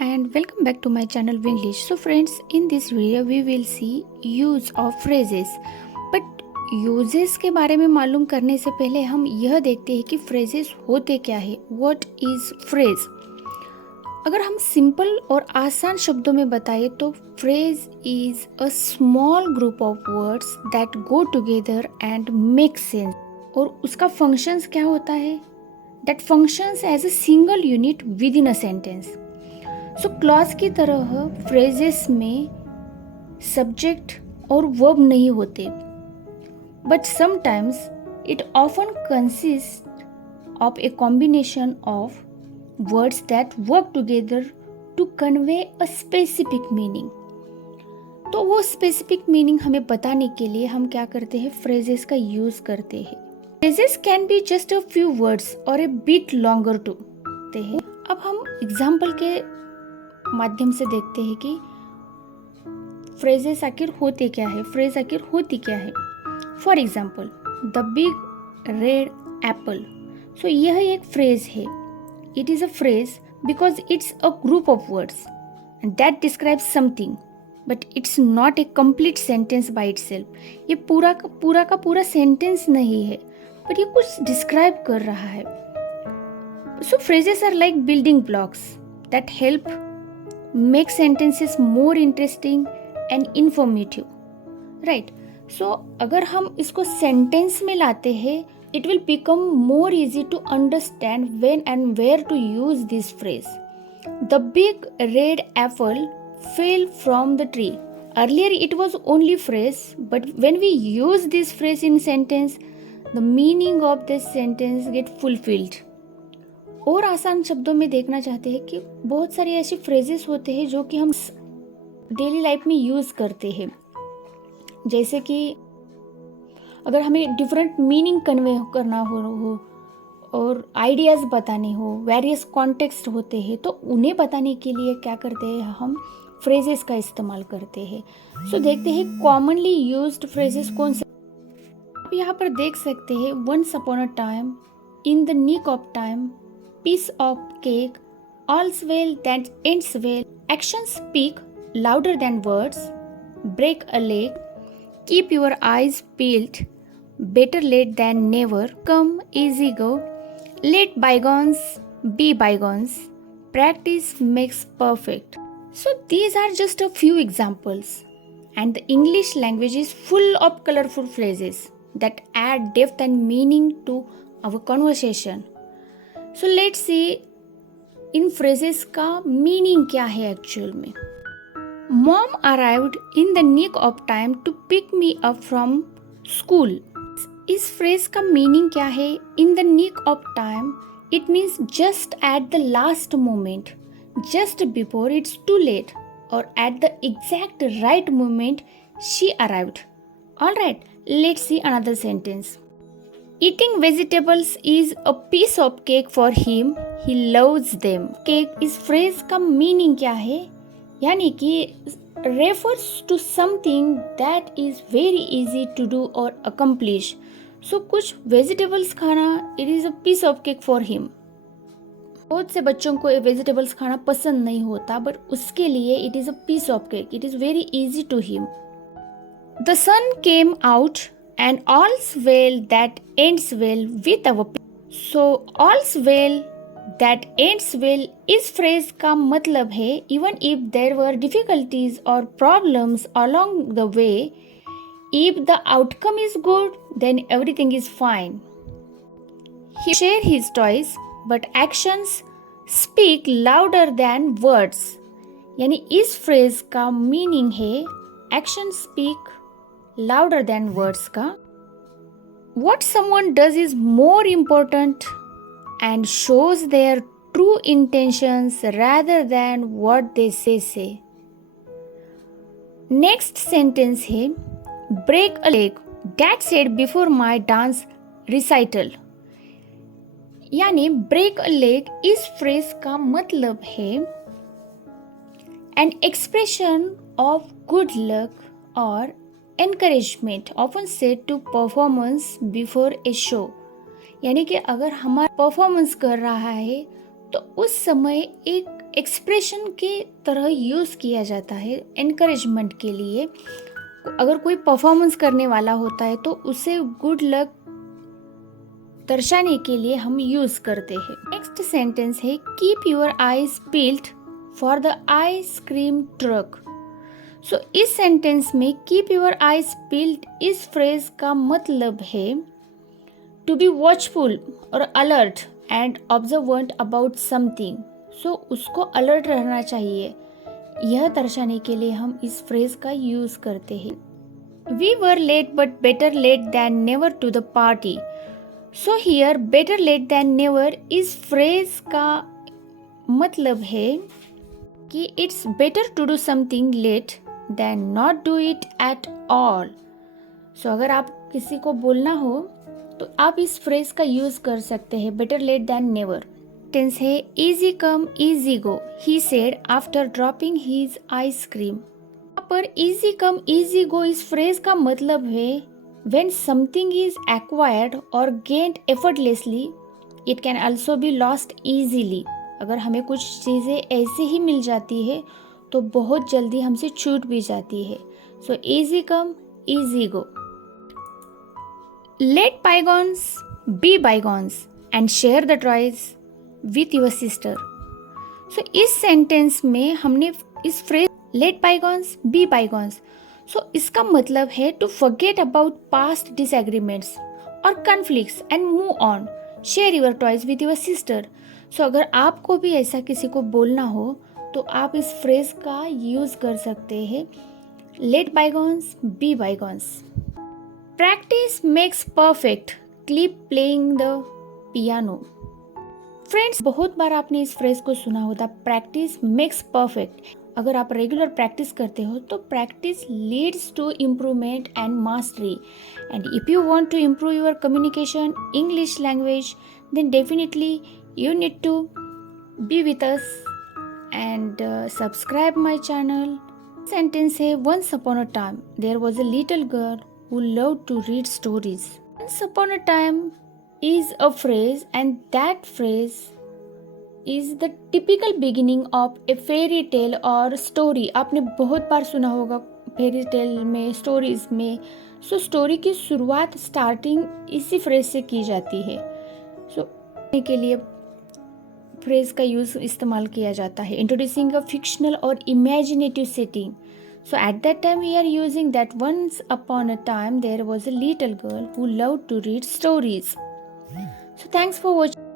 and welcome back to my channel Winglish. So friends, in this video we will see use of phrases. But uses के बारे में मालूम करने से पहले हम यह देखते हैं कि phrases होते क्या है. What is phrase? अगर हम सिंपल और आसान शब्दों में बताएं तो phrase is a small group of words that go together and make sense. और उसका functions क्या होता है? That functions as a single unit within a sentence. So clause की तरह phrases में subject और verb नहीं होते, but sometimes it often consists of a combination of words that work together to convey a specific meaning. तो वो specific meaning हमें बताने के लिए हम क्या करते हैं, phrases का use करते हैं. Phrases can be just a few words or a bit longer too. अब हम एग्जाम्पल के माध्यम से देखते हैं कि phrases आखिर होते क्या है, phrase आखिर होती क्या है. For example, the big red apple. So यह एक फ्रेज है. It is a phrase because it's a group of words that describes something, but it's not a complete sentence by itself. ये पूरा का पूरा सेंटेंस नहीं है, बट ये कुछ डिस्क्राइब कर रहा है. So phrases are like building blocks that help make sentences more interesting and informative, right. So अगर हम इसको सेंटेंस में लाते हैं, it will become more easy to understand when and where to use this phrase. The big red apple fell from the tree. Earlier it was only phrase, but when we use this phrase in sentence, the meaning of this sentence get fulfilled. और आसान शब्दों में देखना चाहते हैं कि बहुत सारे ऐसे phrases होते हैं जो कि हम डेली लाइफ में यूज़ करते हैं. जैसे कि अगर हमें डिफरेंट मीनिंग कन्वे करना हो और आइडियाज़ बताने हो, वेरियस कॉन्टेक्स्ट होते हैं, तो उन्हें बताने के लिए क्या करते हैं, हम फ्रेजेस का इस्तेमाल करते हैं. सो देखते हैं कॉमनली यूज्ड फ्रेजेस कौन से. आप यहाँ पर देख सकते हैं, once upon a time, in the nick of time, piece of cake, all's well that ends well, action speak louder than words, break a leg, keep your eyes peeled, better late than never, come easy go, let bygones be bygones, practice makes perfect. So these are just a few examples, and the English language is full of colorful phrases that add depth and meaning to our conversation. So let's see in phrases का meaning क्या है actual में. Mom arrived in the nick of time to pick me up from school. इस phrase का meaning क्या है? In the nick of time, it means just at the last moment, just before it's too late, और at the exact right moment she arrived. Alright, let's see another sentence. Eating vegetables is a piece of cake for him, he loves them. Cake, इस phrase का meaning क्या है? यानी कि refers to something that is very easy to do or accomplish. So कुछ vegetables खाना, it is a piece of cake for him. बहुत से बच्चों को वेजिटेबल्स खाना पसंद नहीं होता, बट उसके लिए it is a piece of cake. It is very easy to him. The sun came out and all's well that ends well with our people. So all's well that ends well इस phrase का मतलब है, even if there were difficulties or problems along the way, if the outcome is good, then everything is fine. He shared his toys, but actions speak louder than words. यानी इस phrase का meaning है actions speak louder than words का. What someone does is more important and shows their true intentions rather than what they say. Next sentence है, break a leg, Dad said before my dance recital. यानी break a leg इस phrase का मतलब है an expression of good luck or encouragement often said to performance before a show. यानी कि अगर हमारा परफॉर्मेंस कर रहा है तो उस समय एक एक्सप्रेशन के तरह यूज़ किया जाता है एनकरेजमेंट के लिए। अगर कोई परफॉर्मेंस करने वाला होता है तो उसे गुड लक दर्शाने के लिए हम यूज़ करते हैं। नेक्स्ट सेंटेंस है keep your eyes peeled for the ice cream truck. So इस सेंटेंस में कीप योर आईज पील्ड इस फ्रेज का मतलब है टू बी वॉचफुल और alert and observant about something. So उसको अलर्ट रहना चाहिए, यह दर्शाने के लिए हम इस फ्रेज का यूज करते हैं। We were late but better late than never to the party. So here better late than never इस फ्रेज का मतलब है कि it's better to do something late than not do it at all. So अगर आप किसी को बोलना हो तो आप इस फ्रेज का यूज कर सकते हैं, better late than never. Tense है easy come easy go he said after dropping his ice cream. यहाँ पर इजी कम इजी गो इस फ्रेज का मतलब है व्हेन समथिंग इज एक्वायर्ड और gained effortlessly it can also be lost easily. अगर हमें कुछ चीज़ें ऐसे ही मिल जाती है तो बहुत जल्दी हमसे छूट भी जाती है। So easy come easy go. Let bygones be bygones and share the toys with your sister. So इस सेंटेंस में हमने इस phrase let bygones be bygones, so इसका मतलब है to forget about past disagreements और conflicts and move on, share your toys with your sister. So अगर आपको भी ऐसा किसी को बोलना हो तो आप इस फ्रेज का यूज़ कर सकते हैं, let bygones be bygones. Practice makes perfect keep playing the piano. Friends, बहुत बार आपने इस फ्रेज को सुना होगा, प्रैक्टिस मेक्स परफेक्ट। अगर आप रेगुलर प्रैक्टिस करते हो तो practice leads to improvement and mastery. And if you want to improve your communication English language then definitely you need to be with us and subscribe my channel. Sentence है once upon a time there was a little girl who loved to read stories. Once upon a time is a phrase and that phrase is the typical beginning of a fairy tale or story. आपने बहुत बार सुना होगा fairy tale में, stories में। So story की शुरुआत starting इसी phrase से की जाती है। के लिए फ्रेज का यूज इस्तेमाल किया जाता है, इंट्रोड्यूसिंग अ फिक्शनल और imaginative setting. So at that time we are using that once upon a time there was a little girl who loved to read stories. So thanks for watching.